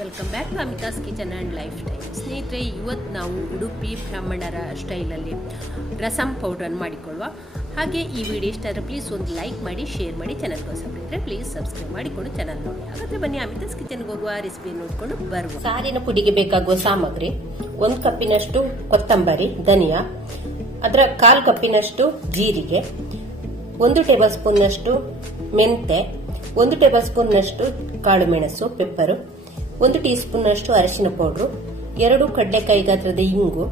Welcome back to Amitha's kitchen and life style. ಸ್ನೇಹಿತರೆ, ಇವತ್ತು ನಾವು ಉಡುಪಿ ಬ್ರಾಹ್ಮಣರ ಸ್ಟೈಲಲ್ಲಿ ರಸಮ್ ಪೌಡರ್ ಮಾಡಿಕೊಳ್ಳುವ. ಹಾಗೆ ಈ ವಿಡಿಯೋ ಇಷ್ಟ ಆದರೆ ಪ್ಲೀಸ್ ಒಂದು ಲೈಕ್ ಮಾಡಿ, ಶೇರ್ ಮಾಡಿ. ಚಾನಲ್ಗೆ ಹೊಸಬರಿದ್ದರೆ ಪ್ಲೀಸ್ ಸಬ್ಸ್ಕ್ರೈಬ್ ಮಾಡಿಕೊಂಡು ಚಾನಲ್ ನೋಡಿ. ಹಾಗಾದರೆ ಬನ್ನಿ ಅಮಿತಾಸ್ ಕಿಚನ್ಗೆ ಹೋಗುವ, ರೆಸಿಪಿ ನೋಡಿಕೊಂಡು ಬರುವ. ಸಾರಿನ ಪುಡಿಗೆ ಬೇಕಾಗುವ ಸಾಮಗ್ರಿ: 1 ಕಪ್ಪಿನಷ್ಟು ಕೊತ್ತಂಬರಿ, ಧನಿಯಾ, ಅದರ 1/4 ಕಪ್ಪಿನಷ್ಟು ಜೀರಿಗೆ, 1 ಟೇಬಲ್ ಸ್ಪೂನ್ನಷ್ಟು ಮೆಂತೆ, 1 ಟೇಬಲ್ ಸ್ಪೂನ್ನಷ್ಟು ಕಾಳು ಮೆಣಸು, ಪೆಪ್ಪರು, 1 ಟೀ ಸ್ಪೂನ್ನಷ್ಟು ಅರಿಶಿನ ಪೌಡ್ರು, 2 ಕಡ್ಲೆಕಾಯಿ ಗಾತ್ರದ ಇಂಗು,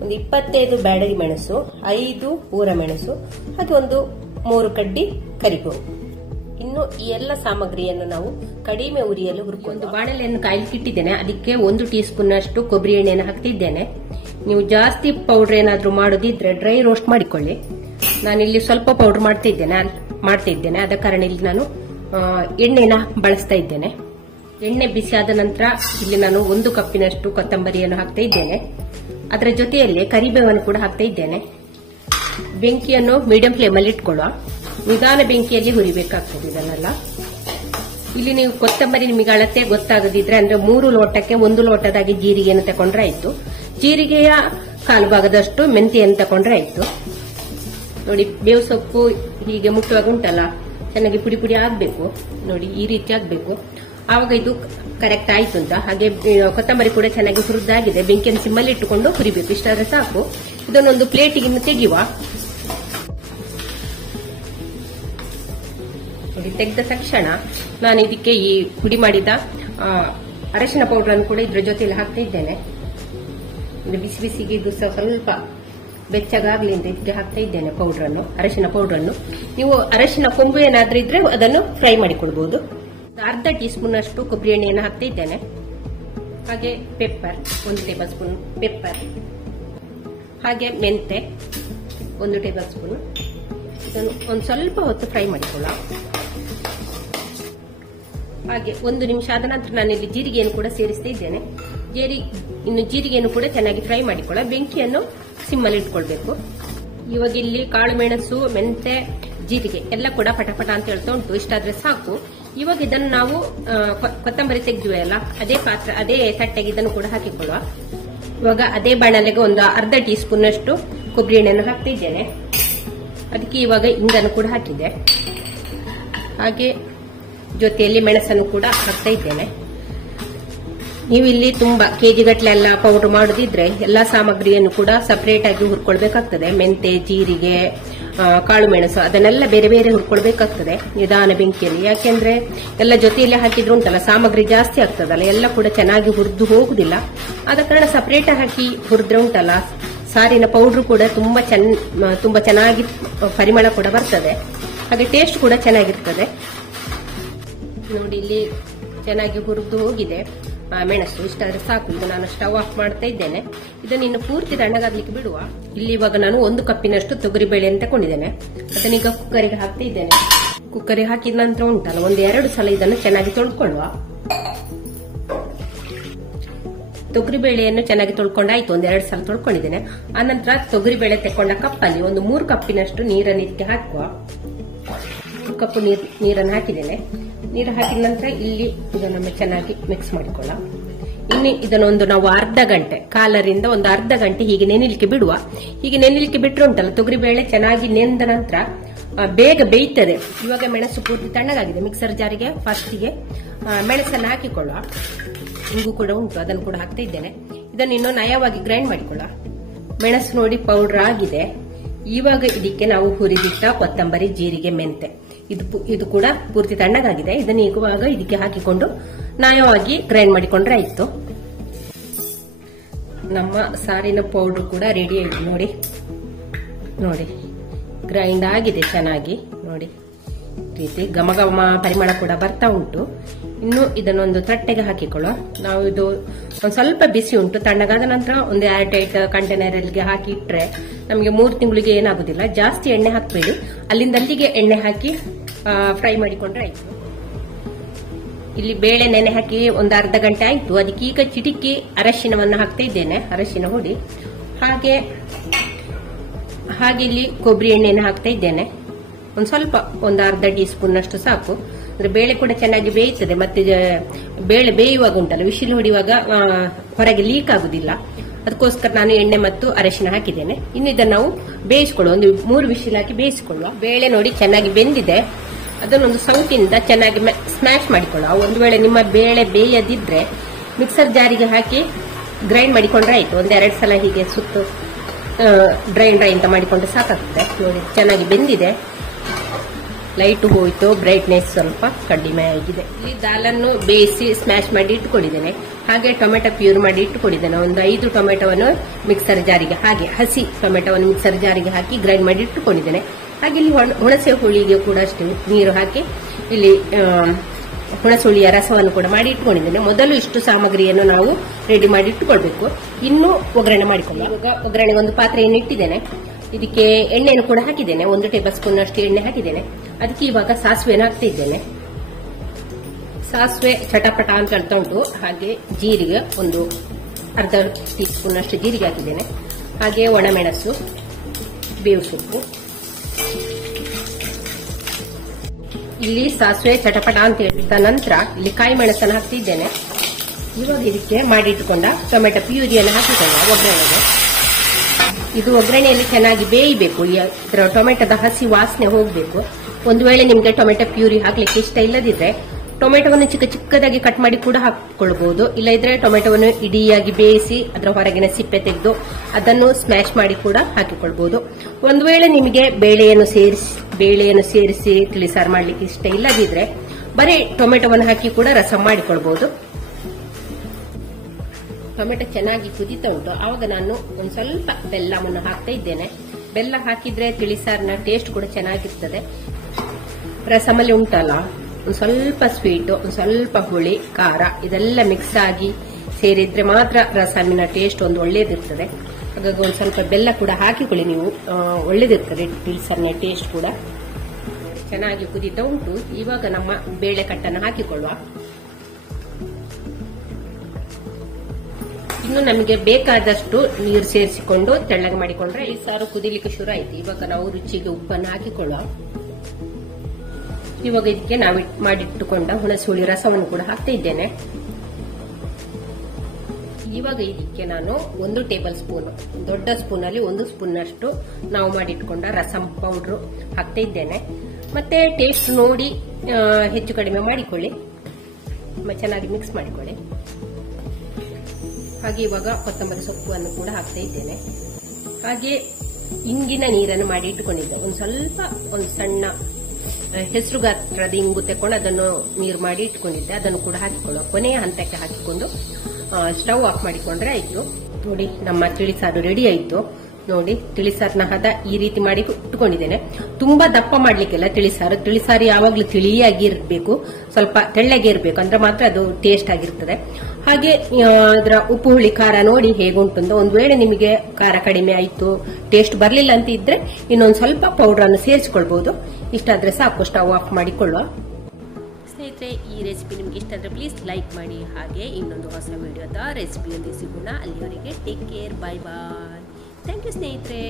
ಒಂದು 25 ಬ್ಯಾಡಗಿ ಮೆಣಸು, 5 ಊರ ಮೆಣಸು, ಹಾಗೆ ಒಂದು 3 ಕಡ್ಡಿ ಕರಿಬೇವು. ಇನ್ನು ಈ ಎಲ್ಲ ಸಾಮಗ್ರಿಯನ್ನು ನಾವು ಕಡಿಮೆ ಉರಿಯಲ್ಲಿ ಹುರ್ಕೊಂಡು, ಒಂದು ಬಾಣಲೆಯನ್ನು ಕಾಯ್ಲಿಕ್ಕೆ ಇಟ್ಟಿದ್ದೇನೆ. ಅದಕ್ಕೆ 1 ಟೀ ಸ್ಪೂನ್ನಷ್ಟು ಕೊಬ್ಬರಿ ಎಣ್ಣೆಯನ್ನು ಹಾಕ್ತಿದ್ದೇನೆ. ನೀವು ಜಾಸ್ತಿ ಪೌಡರ್ ಏನಾದ್ರೂ ಮಾಡೋದಿದ್ರೆ ಡ್ರೈ ರೋಸ್ಟ್ ಮಾಡಿಕೊಳ್ಳಿ. ನಾನಿಲ್ಲಿ ಸ್ವಲ್ಪ ಪೌಡರ್ ಮಾಡ್ತಿದ್ದೇನೆ. ಆದ ಕಾರಣ ಇಲ್ಲಿ ನಾನು ಎಣ್ಣೆನ ಬಳಸ್ತಾ ಇದ್ದೇನೆ. ಎಣ್ಣೆ ಬಿಸಿ ಆದ ನಂತರ ಇಲ್ಲಿ ನಾನು 1 ಕಪ್ಪಿನಷ್ಟು ಕೊತ್ತಂಬರಿಯನ್ನು ಹಾಕ್ತಾ ಇದ್ದೇನೆ. ಅದರ ಜೊತೆಯಲ್ಲಿ ಕರಿಬೇವನ್ನು ಕೂಡ ಹಾಕ್ತಾ ಇದ್ದೇನೆ. ಬೆಂಕಿಯನ್ನು ಮೀಡಿಯಂ ಫ್ಲೇಮ್ ಅಲ್ಲಿ ಇಟ್ಕೊಳ್ಳುವ. ನಿಧಾನ ಬೆಂಕಿಯಲ್ಲಿ ಹುರಿಬೇಕಾಗ್ತದೆ ಇದನ್ನೆಲ್ಲ. ಇಲ್ಲಿ ನೀವು ಕೊತ್ತಂಬರಿ ನಿಮಗೆ ಅಳತೆ ಗೊತ್ತಾಗದಿದ್ರೆ ಅಂದ್ರೆ 3 ಲೋಟಕ್ಕೆ 1 ಲೋಟದಾಗಿ ಜೀರಿಗೆಯನ್ನು ತಕೊಂಡ್ರೆ ಆಯ್ತು. ಜೀರಿಗೆಯ 1/4 ಭಾಗದಷ್ಟು ಮೆಂತೆಯನ್ನು ತಕೊಂಡ್ರೆ ಆಯ್ತು. ನೋಡಿ, ಬೇವು ಸೊಪ್ಪು ಹೀಗೆ ಮುಟ್ಟುವಾಗ ಉಂಟಲ್ಲ, ಚೆನ್ನಾಗಿ ಪುಡಿ ಪುಡಿ ಆಗ್ಬೇಕು. ನೋಡಿ, ಈ ರೀತಿ ಆಗ್ಬೇಕು. ಆವಾಗ ಇದು ಕರೆಕ್ಟ್ ಆಯ್ತು ಅಂತ. ಹಾಗೆ ಕೊತ್ತಂಬರಿ ಕೂಡ ಚೆನ್ನಾಗಿ ಹುರಿದಾಗಿದೆ. ಬೆಂಕಿಯನ್ನು ಸಿಮ್ಮಲ್ಲಿ ಇಟ್ಟುಕೊಂಡು ಹುರಿಬೇಕು. ಇಷ್ಟಾದ್ರೆ ಸಾಕು. ಇದನ್ನೊಂದು ಪ್ಲೇಟಿಗೆ ತೆಗೆಯುವ. ನೋಡಿ, ತೆಗೆದ ತಕ್ಷಣ ನಾನು ಇದಕ್ಕೆ ಈ ಪುಡಿ ಮಾಡಿದ ಅರಶಿನ ಪೌಡರ್ ಅನ್ನು ಕೂಡ ಇದ್ರ ಜೊತೆಯಲ್ಲಿ ಹಾಕ್ತಾ ಇದ್ದೇನೆ. ಬಿಸಿ ಬಿಸಿಗೆ ಇದು ಸ್ವಲ್ಪ ಬೆಚ್ಚಗಾಗ್ಲಿ ಅಂತ ಇದಕ್ಕೆ ಹಾಕ್ತಾ ಇದ್ದೇನೆ ಪೌಡರ್ ಅನ್ನು, ಅರಶಿನ ಪೌಡರ್ ಅನ್ನು. ನೀವು ಅರಶಿನ ಕೊಂಬು ಏನಾದ್ರೂ ಇದ್ರೆ ಅದನ್ನು ಫ್ರೈ ಮಾಡಿಕೊಳ್ಬಹುದು. 1/2 ಟೀ ಸ್ಪೂನ್ ಅಷ್ಟು ಕೊಬ್ಬರಿ ಎಣ್ಣೆಯನ್ನು ಹಾಕ್ತಾ ಇದ್ದೇನೆ. ಹಾಗೆ ಪೆಪ್ಪರ್, 1 ಟೇಬಲ್ ಸ್ಪೂನ್ ಪೆಪ್ಪರ್, ಹಾಗೆ ಮೆಂತೆ 1 ಟೇಬಲ್ ಸ್ಪೂನ್. ಇದನ್ನು ಒಂದು ಸ್ವಲ್ಪ ಹೊತ್ತು ಫ್ರೈ ಮಾಡಿಕೊಳ್ಳ. ಹಾಗೆ 1 ನಿಮಿಷ ಆದ ನಂತರ ನಾನಿಲ್ಲಿ ಜೀರಿಗೆಯನ್ನು ಕೂಡ ಸೇರಿಸ್ತಾ ಇದ್ದೇನೆ. ಇನ್ನು ಜೀರಿಗೆಯನ್ನು ಕೂಡ ಚೆನ್ನಾಗಿ ಫ್ರೈ ಮಾಡಿಕೊಳ್ಳ. ಬೆಂಕಿಯನ್ನು ಸಿಮ್ಮಲ್ಲಿ ಇಟ್ಕೊಳ್ಬೇಕು. ಇವಾಗ ಇಲ್ಲಿ ಕಾಳು ಮೆಣಸು, ಮೆಂತೆ, ಜೀರಿಗೆ ಎಲ್ಲ ಕೂಡ ಪಟಪಟ ಅಂತ ಹೇಳ್ತಾ ಉಂಟು. ಇಷ್ಟಾದ್ರೆ ಸಾಕು. ಇವಾಗ ಇದನ್ನು ನಾವು ಕೊತ್ತಂಬರಿ ತೆಗೆದಿವೆಯಲ್ಲ, ಅದೇ ತಟ್ಟೆಗೆ ಇದನ್ನು ಕೂಡ ಹಾಕಿಕೊಳ್ಳುವ. ಇವಾಗ ಅದೇ ಬಾಣಲೆಗೆ ಒಂದು 1/2 ಟೀ ಸ್ಪೂನ್ ಅಷ್ಟು ಕೊಬ್ಬರಿ ಎಣ್ಣೆಯನ್ನು ಹಾಕ್ತಾ ಇದ್ದೇನೆ. ಅದಕ್ಕೆ ಇವಾಗ ಇಂಗನ್ನು ಕೂಡ ಹಾಕಿದೆ. ಹಾಗೆ ಜೊತೆಯಲ್ಲಿ ಮೆಣಸನ್ನು ಕೂಡ ಹಾಕ್ತಾ ಇದ್ದೇನೆ. ನೀವು ಇಲ್ಲಿ ತುಂಬಾ ಕೆಜಿ ಗಟ್ಟಲೆ ಎಲ್ಲ ಪೌಡರ್ ಮಾಡೋದಿದ್ರೆ ಎಲ್ಲಾ ಸಾಮಗ್ರಿಯನ್ನು ಕೂಡ ಸಪರೇಟ್ ಆಗಿ ಹುರ್ಕೊಳ್ಬೇಕಾಗ್ತದೆ. ಮೆಂತೆ, ಜೀರಿಗೆ, ಕಾಳು ಮೆಣಸು ಅದನ್ನೆಲ್ಲ ಬೇರೆ ಬೇರೆ ಹುರ್ಕೊಳ್ಬೇಕಾಗ್ತದೆ ನಿಧಾನ ಬೆಂಕಿಯಲ್ಲಿ. ಯಾಕೆಂದ್ರೆ ಎಲ್ಲ ಜೊತೆಯಲ್ಲಿ ಹಾಕಿದ್ರು ಉಂಟಲ್ಲ, ಸಾಮಗ್ರಿ ಜಾಸ್ತಿ ಆಗ್ತದಲ್ಲ, ಎಲ್ಲ ಕೂಡ ಚೆನ್ನಾಗಿ ಹುರಿದು ಹೋಗುದಿಲ್ಲ. ಆದ ಕಾರಣ ಸಪರೇಟ್ ಹಾಕಿ ಹುರಿದ್ರೆ ಉಂಟಲ್ಲ, ಸಾರಿನ ಪೌಡರ್ ಕೂಡ ತುಂಬಾ ಚೆನ್ನಾಗಿ ಪರಿಮಳ ಕೂಡ ಬರ್ತದೆ. ಹಾಗೆ ಟೇಸ್ಟ್ ಕೂಡ ಚೆನ್ನಾಗಿರ್ತದೆ. ನೋಡಿ, ಇಲ್ಲಿ ಚೆನ್ನಾಗಿ ಹುರಿದು ಹೋಗಿದೆ ಮೆಣಸು. ಇಷ್ಟಾದ್ರೆ ಸಾಕು. ಈಗ ನಾನು ಸ್ಟವ್ ಆಫ್ ಮಾಡ್ತಾ ಇದ್ದೇನೆ. ಇದನ್ನು ಇನ್ನು ಪೂರ್ತಿ ತಣ್ಣಗಾಗ್ಲಿಕ್ಕೆ ಬಿಡುವ. ಇಲ್ಲಿ ಇವಾಗ ನಾನು 1 ಕಪ್ಪಿನಷ್ಟು ತೊಗರಿ ಬೇಳೆ ಅಂತ ತಗೊಂಡಿದ್ದೇನೆ. ಅದನ್ನೀಗ ಕುಕ್ಕರಿಗೆ ಹಾಕ್ತಾ ಇದ್ದೇನೆ. ಕುಕ್ಕರಿಗೆ ಹಾಕಿದ ನಂತರ ಉಂಟಲ್ಲ, 1-2 ಸಲ ಇದನ್ನು ಚೆನ್ನಾಗಿ ತೊಳ್ಕೊಳ್ಳುವ. ತೊಗರಿ ಬೇಳೆಯನ್ನು ಚೆನ್ನಾಗಿ ತೊಳ್ಕೊಂಡಾಯ್ತು. 1-2 ಸಲ ತೊಳ್ಕೊಂಡಿದ್ದೇನೆ. ಆನಂತರ ತೊಗರಿ ಬೇಳೆ ತಕೊಂಡ ಕಪ್ಪಲ್ಲಿ 3 ಕಪ್ಪಿನಷ್ಟು ನೀರನ್ನು ಇದಕ್ಕೆ ಹಾಕುವ. 3 ಕಪ್ ನೀರನ್ನು ಹಾಕಿದ್ದೇನೆ. ನೀರು ಹಾಕಿದ ನಂತರ ಇಲ್ಲಿ ಇದನ್ನು ಚೆನ್ನಾಗಿ ಮಿಕ್ಸ್ ಮಾಡಿಕೊಳ್ಳ. ಇನ್ನು ಇದನ್ನೊಂದು ನಾವು ಅರ್ಧ ಗಂಟೆ, ಕಾಲರಿಂದ ಒಂದು ಅರ್ಧ ಗಂಟೆ ಹೀಗೆ ನೆನೆಲಿಕ್ಕೆ ಬಿಡುವ. ಹೀಗೆ ನೆನೆಲಿಕ್ಕೆ ಬಿಟ್ಟರೆ ಉಂಟಲ್ಲ, ತೊಗರಿ ಬೇಳೆ ಚೆನ್ನಾಗಿ ನೆಂದ ನಂತರ ಬೇಗ ಬೇಯ್ತದೆ. ಇವಾಗ ಮೆಣಸು ಪೂರ್ತಿ ತಣ್ಣಗಾಗಿದೆ. ಮಿಕ್ಸರ್ ಜಾರಿಗೆ ಫಸ್ಟಿಗೆ ಮೆಣಸನ್ನು ಹಾಕಿಕೊಳ್ಳುವ. ಇಂಗು ಕೂಡ ಉಂಟು, ಅದನ್ನು ಕೂಡ ಹಾಕ್ತಾ ಇದ್ದೇನೆ. ಇದನ್ನು ಇನ್ನೂ ನಯವಾಗಿ ಗ್ರೈಂಡ್ ಮಾಡಿಕೊಳ್ಳುವ. ಮೆಣಸು ನೋಡಿ ಪೌಡರ್ ಆಗಿದೆ. ಇವಾಗ ಇದಕ್ಕೆ ನಾವು ಹುರಿದಿಟ್ಟ ಕೊತ್ತಂಬರಿ, ಜೀರಿಗೆ, ಮೆಂತೆ ಇದು ಕೂಡ ಪೂರ್ತಿ ತಣ್ಣಗಾಗಿದೆ. ಇದನ್ನು ಇವಾಗ ಇದಕ್ಕೆ ಹಾಕಿಕೊಂಡು ನಯವಾಗಿ ಗ್ರೈಂಡ್ ಮಾಡಿಕೊಂಡ್ರೆ ಆಯ್ತು. ನಮ್ಮ ಸಾರಿನ ಪೌಡರ್ ಕೂಡ ರೆಡಿ ಆಯ್ತು. ನೋಡಿ ಗ್ರೈಂಡ್ ಆಗಿದೆ ಚೆನ್ನಾಗಿ. ನೋಡಿ, ರೀತಿ ಘಮ ಘಮ ಪರಿಮಳ ಕೂಡ ಬರ್ತಾ ಉಂಟು. ಇನ್ನು ಇದನ್ನೊಂದು ತಟ್ಟೆಗೆ ಹಾಕಿಕೊಳ್ಳುವ. ನಾವು ಇದು ಒಂದು ಸ್ವಲ್ಪ ಬಿಸಿ ಉಂಟು. ತಣ್ಣಗಾದ ನಂತರ ಒಂದು ಏರ್ಟೈಟ್ ಕಂಟೈನರ್ಗೆ ಹಾಕಿ ಇಟ್ರೆ ನಮಗೆ 3 ತಿಂಗಳಿಗೆ ಏನಾಗುದಿಲ್ಲ. ಜಾಸ್ತಿ ಎಣ್ಣೆ ಹಾಕಬೇಡಿ. ಅಲ್ಲಿಂದಲ್ಲಿಗೆ ಎಣ್ಣೆ ಹಾಕಿ ಫ್ರೈ ಮಾಡಿಕೊಂಡ್ರೆ ಆಯ್ತು. ಇಲ್ಲಿ ಬೇಳೆ ನೆನೆ ಹಾಕಿ ಒಂದು ಅರ್ಧ ಗಂಟೆ ಆಯ್ತು. ಅದಕ್ಕೆ ಈಗ ಚಿಟಿಕಿ ಅರಶಿನವನ್ನು ಹಾಕ್ತಾ ಇದ್ದೇನೆ, ಅರಶಿನ ಹುಡಿ. ಹಾಗೆ ಇಲ್ಲಿ ಕೊಬ್ಬರಿ ಎಣ್ಣೆಯನ್ನು ಹಾಕ್ತಾ ಇದ್ದೇನೆ. ಒಂದು ಸ್ವಲ್ಪ, ಒಂದು ಅರ್ಧ ಟೀ ಸ್ಪೂನ್ ಅಷ್ಟು ಸಾಕು. ಅಂದ್ರೆ ಬೇಳೆ ಕೂಡ ಚೆನ್ನಾಗಿ ಬೇಯ್ತದೆ. ಮತ್ತೆ ಬೇಳೆ ಬೇಯುವಾಗ ಉಂಟಲ್ಲ, ವಿಶಿಲ್ ಹೊಡೆಯುವಾಗ ಹೊರಗೆ ಲೀಕ್ ಆಗುದಿಲ್ಲ. ಅದಕ್ಕೋಸ್ಕರ ನಾನು ಎಣ್ಣೆ ಮತ್ತು ಅರಿಶಿನ ಹಾಕಿದ್ದೇನೆ. ಇನ್ನು ಇದನ್ನು ನಾವು ಬೇಯಿಸಿಕೊಳ್ಳುವ, ಒಂದು 3 ವಿಶಿಲ್ ಹಾಕಿ ಬೇಯಿಸಿಕೊಳ್ಳುವ. ಬೇಳೆ ನೋಡಿ ಚೆನ್ನಾಗಿ ಬೆಂದಿದೆ, ಅದನ್ನೊಂದು ಸೌಟಿಂದ ಚೆನ್ನಾಗಿ ಸ್ಮ್ಯಾಶ್ ಮಾಡಿಕೊಳ್ಳುವ. ಒಂದು ವೇಳೆ ನಿಮ್ಮ ಬೇಳೆ ಬೇಯದಿದ್ರೆ ಮಿಕ್ಸರ್ ಜಾರಿಗೆ ಹಾಕಿ ಗ್ರೈಂಡ್ ಮಾಡಿಕೊಂಡ್ರೆ ಆಯ್ತು. 1-2 ಸಲ ಹೀಗೆ ಸುತ್ತು ಡ್ರೈ ಅಂತ ಮಾಡಿಕೊಂಡು ಸಾಕಾಗುತ್ತೆ. ನೋಡಿ ಚೆನ್ನಾಗಿ ಬೆಂದಿದೆ, ಲೈಟ್ ಹೋಯ್ತು, ಬ್ರೈಟ್ನೆಸ್ ಸ್ವಲ್ಪ ಕಡಿಮೆ ಆಗಿದೆ. ಇಲ್ಲಿ ದಾಲನ್ನು ಬೇಯಿಸಿ ಸ್ಮ್ಯಾಶ್ ಮಾಡಿ ಇಟ್ಟುಕೊಂಡಿದ್ದೇನೆ. ಹಾಗೆ ಟೊಮೆಟೊ ಪ್ಯೂರ್ ಮಾಡಿ ಇಟ್ಟುಕೊಂಡಿದ್ದೇನೆ. ಒಂದು 5 ಟೊಮೆಟೊವನ್ನು ಮಿಕ್ಸರ್ ಜಾರಿಗೆ, ಹಾಗೆ ಹಸಿ ಟೊಮೆಟೊವನ್ನು ಮಿಕ್ಸರ್ ಜಾರಿಗೆ ಹಾಕಿ ಗ್ರೈಂಡ್ ಮಾಡಿ ಇಟ್ಟುಕೊಂಡಿದ್ದೇನೆ. ಹಾಗೆ ಇಲ್ಲಿ ಹುಣಸೆ ಹುಳಿಗೆ ಕೂಡ ಅಷ್ಟೇ ನೀರು ಹಾಕಿ ಇಲ್ಲಿ ಹುಣಸೆ ಹುಳಿಯ ರಸವನ್ನು ಕೂಡ ಮಾಡಿ ಇಟ್ಟುಕೊಂಡಿದ್ದೇನೆ. ಮೊದಲು ಇಷ್ಟು ಸಾಮಗ್ರಿಯನ್ನು ನಾವು ರೆಡಿ ಮಾಡಿ ಇಟ್ಟುಕೊಳ್ಬೇಕು. ಇನ್ನು ಒಗ್ಗರಣೆ ಮಾಡಿಕೊಳ್ಳಿ. ಇವಾಗ ಒಗ್ಗರಣೆ ಒಂದು ಪಾತ್ರೆಯನ್ನು ಇಟ್ಟಿದ್ದೇನೆ. ಇದಕ್ಕೆ ಎಣ್ಣೆಯನ್ನು ಕೂಡ ಹಾಕಿದ್ದೇನೆ. 1 ಟೇಬಲ್ ಸ್ಪೂನ್ ಅಷ್ಟು ಎಣ್ಣೆ ಹಾಕಿದ್ದೇನೆ. ಅದಕ್ಕೆ ಇವಾಗ ಸಾಸಿವೆಯನ್ನು ಹಾಕ್ತಾ ಇದ್ದೇನೆ. ಸಾಸಿವೆ ಚಟಪಟ ಅಂತ ಹೇಳ್ತಾ ಉಂಟು. ಹಾಗೆ ಜೀರಿಗೆ ಒಂದು ಅರ್ಧ ಟೀ ಸ್ಪೂನ್ ಅಷ್ಟು ಜೀರಿಗೆ ಹಾಕಿದ್ದೇನೆ. ಹಾಗೆ ಒಣಮೆಣಸು, ಬೇವು ಸೊಪ್ಪು. ಇಲ್ಲಿ ಸಾಸಿವೆ ಚಟಪಟ ಅಂತ ಹೇಳಿದ ನಂತರ ಇಲ್ಲಿ ಕಾಯಿ ಮೆಣಸನ್ನು ಹಾಕ್ತಿದ್ದೇನೆ. ಇವಾಗ ಇದಕ್ಕೆ ಮಾಡಿಟ್ಟುಕೊಂಡ ಟೊಮೆಟೊ ಪ್ಯೂರಿಯನ್ನು ಹಾಕಿಕೊಂಡ ಒಗ್ಗರಣೆಗೆ. ಇದು ಒಗ್ಗರಣೆಯಲ್ಲಿ ಚೆನ್ನಾಗಿ ಬೇಯಬೇಕು. ಇದರ ಟೊಮೆಟೊದ ಹಸಿ ವಾಸನೆ ಹೋಗಬೇಕು. ಒಂದು ವೇಳೆ ನಿಮಗೆ ಟೊಮೆಟೊ ಪ್ಯೂರಿ ಹಾಕ್ಲಿಕ್ಕೆ ಇಷ್ಟ ಇಲ್ಲದಿದ್ರೆ ಟೊಮೆಟೊವನ್ನು ಚಿಕ್ಕದಾಗಿ ಕಟ್ ಮಾಡಿ ಕೂಡ ಹಾಕಿಕೊಳ್ಬಹುದು. ಇಲ್ಲದಿದ್ರೆ ಟೊಮೆಟೊವನ್ನು ಇಡಿಯಾಗಿ ಬೇಯಿಸಿ ಅದರ ಹೊರಗಿನ ಸಿಪ್ಪೆ ತೆಗೆದು ಅದನ್ನು ಸ್ಮ್ಯಾಶ್ ಮಾಡಿ ಕೂಡ ಹಾಕಿಕೊಳ್ಬಹುದು. ಒಂದು ವೇಳೆ ನಿಮಗೆ ಬೇಳೆಯನ್ನು ಸೇರಿಸಿ ತಿಳಿಸಾರು ಮಾಡ್ಲಿಕ್ಕೆ ಇಷ್ಟ ಇಲ್ಲದಿದ್ರೆ ಬರೀ ಟೊಮೆಟೊವನ್ನು ಹಾಕಿ ಕೂಡ ರಸ ಮಾಡಿಕೊಳ್ಬಹುದು. ಟೊಮೆಟೊ ಚೆನ್ನಾಗಿ ಕುದೀತಾ ಉಂಟು. ಆವಾಗ ನಾನು ಒಂದು ಸ್ವಲ್ಪ ಬೆಲ್ಲವನ್ನು ಹಾಕ್ತಾ ಇದ್ದೇನೆ. ಬೆಲ್ಲ ಹಾಕಿದ್ರೆ ತಿಳಿಸಾರಿನ ಟೇಸ್ಟ್ ಕೂಡ ಚೆನ್ನಾಗಿರ್ತದೆ. ರಸಮಲ್ಲಿ ಉಂಟಲ್ಲ, ಒಂದು ಸ್ವಲ್ಪ ಸ್ವೀಟ್, ಒಂದು ಸ್ವಲ್ಪ ಹುಳಿ, ಖಾರ ಇದೆಲ್ಲ ಮಿಕ್ಸ್ ಆಗಿ ಸೇರಿದ್ರೆ ಮಾತ್ರ ರಸಮಿನ ಟೇಸ್ಟ್ ಒಂದು ಒಳ್ಳೇದಿರ್ತದೆ. ಹಾಗಾಗಿ ಒಂದು ಸ್ವಲ್ಪ ಬೆಲ್ಲ ಕೂಡ ಹಾಕಿಕೊಳ್ಳಿ ನೀವು, ಒಳ್ಳೇದಿರ್ತದೆ ತಿಳಿಸಾರಿನ ಟೇಸ್ಟ್ ಕೂಡ. ಚೆನ್ನಾಗಿ ಕುದೀತಾ ಉಂಟು. ಇವಾಗ ನಮ್ಮ ಬೇಳೆ ಕಟ್ಟನ್ನು ಹಾಕಿಕೊಳ್ಳುವ. ಇನ್ನು ನಮಗೆ ಬೇಕಾದಷ್ಟು ನೀರು ಸೇರಿಸಿಕೊಂಡು ತೆಳ್ಳಗೆ ಮಾಡಿಕೊಂಡ್ರೆ ಈ ಸಾರು ಕುದಿಲಿಕ್ಕೆ ಶುರು ಆಯ್ತು. ಇವಾಗ ನಾವು ರುಚಿಗೆ ಉಪ್ಪನ್ನು ಹಾಕಿಕೊಳ್ಳುವ. ಇವಾಗ ಇದಕ್ಕೆ ನಾವು ಮಾಡಿಟ್ಟುಕೊಂಡ ಹುಣಸೆ ಹುಳಿ ರಸವನ್ನು ಕೂಡ ಹಾಕ್ತಾ ಇದ್ದೇನೆ. ಇವಾಗ ಇದಕ್ಕೆ ನಾನು 1 ಟೇಬಲ್ ಸ್ಪೂನ್, ದೊಡ್ಡ ಸ್ಪೂನ್ ಅಲ್ಲಿ 1 ಸ್ಪೂನ್ ಅಷ್ಟು ನಾವು ಮಾಡಿಟ್ಕೊಂಡ ರಸಂ ಪೌಡರ್ ಹಾಕ್ತಾ ಇದ್ದೇನೆ. ಮತ್ತೆ ಟೇಸ್ಟ್ ನೋಡಿ ಹೆಚ್ಚು ಕಡಿಮೆ ಮಾಡಿಕೊಳ್ಳಿ, ಚೆನ್ನಾಗಿ ಮಿಕ್ಸ್ ಮಾಡಿಕೊಳ್ಳಿ. ಹಾಗೆ ಇವಾಗ ಕೊತ್ತಂಬರಿ ಸೊಪ್ಪನ್ನು ಕೂಡ ಹಾಕ್ತಾ ಇದ್ದೇನೆ. ಹಾಗೆ ಇಂಗಿನ ನೀರನ್ನು ಮಾಡಿ ಇಟ್ಟುಕೊಂಡಿದ್ದೆ. ಒಂದು ಸಣ್ಣ ಹೆಸರು ಗಾತ್ರದ ಇಂಗು ತಕೊಂಡು ಅದನ್ನು ನೀರು ಮಾಡಿ ಇಟ್ಕೊಂಡಿದ್ದೆ. ಅದನ್ನು ಕೂಡ ಹಾಕಿಕೊಳ್ಳುವ. ಕೊನೆಯ ಹಂತಕ್ಕೆ ಹಾಕಿಕೊಂಡು ಸ್ಟವ್ ಆಫ್ ಮಾಡಿಕೊಂಡ್ರೆ ಆಯ್ತು. ನೋಡಿ ನಮ್ಮ ತಿಳಿಸಾರು ರೆಡಿ ಆಯ್ತು. ನೋಡಿ ತಿಳಿಸಾರಿನ ಹದ ಈ ರೀತಿ ಮಾಡಿ ಇಟ್ಟುಕೊಂಡಿದ್ದೇನೆ. ತುಂಬಾ ದಪ್ಪ ಮಾಡ್ಲಿಕ್ಕೆಲ್ಲ ತಿಳಿಸಾರು ಯಾವಾಗ್ಲೂ ತಿಳಿಯಾಗಿ ಇರಬೇಕು, ಸ್ವಲ್ಪ ತೆಳ್ಳಗೆ ಇರಬೇಕು, ಅಂದ್ರೆ ಮಾತ್ರ ಅದು ಟೇಸ್ಟ್ ಆಗಿರ್ತದೆ. ಹಾಗೆ ಅದರ ಉಪ್ಪು ಹುಳಿ ಖಾರ ನೋಡಿ ಹೇಗುಂಟು. ಒಂದು ವೇಳೆ ನಿಮಗೆ ಖಾರ ಕಡಿಮೆ ಆಯ್ತು, ಟೇಸ್ಟ್ ಬರ್ಲಿಲ್ಲ ಅಂತ ಇದ್ರೆ ಇನ್ನೊಂದು ಸ್ವಲ್ಪ ಪೌಡರ್ ಅನ್ನು ಸೇರಿಸಿಕೊಳ್ಬಹುದು. ಇಷ್ಟಾದ್ರೆ ಸಾಕು, ಸ್ಟವ್ ಆಫ್ ಮಾಡಿಕೊಳ್ಳುವ. ಸ್ನೇಹಿತರೆ, ಈ ರೆಸಿಪಿ ನಿಮ್ಗೆ ಇಷ್ಟ ಆದರೆ ಪ್ಲೀಸ್ ಲೈಕ್ ಮಾಡಿ. ಹಾಗೆ ಇನ್ನೊಂದು ಹೊಸ ವಿಡಿಯೋದ ರೆಸಿಪಿಯೊಂದಿಗೆ ಸಿಗೋಣ. ಅಲ್ಲಿವರೆಗೆ take care, bye bye. Thank you ಸ್ನೇಹಿತರೆ.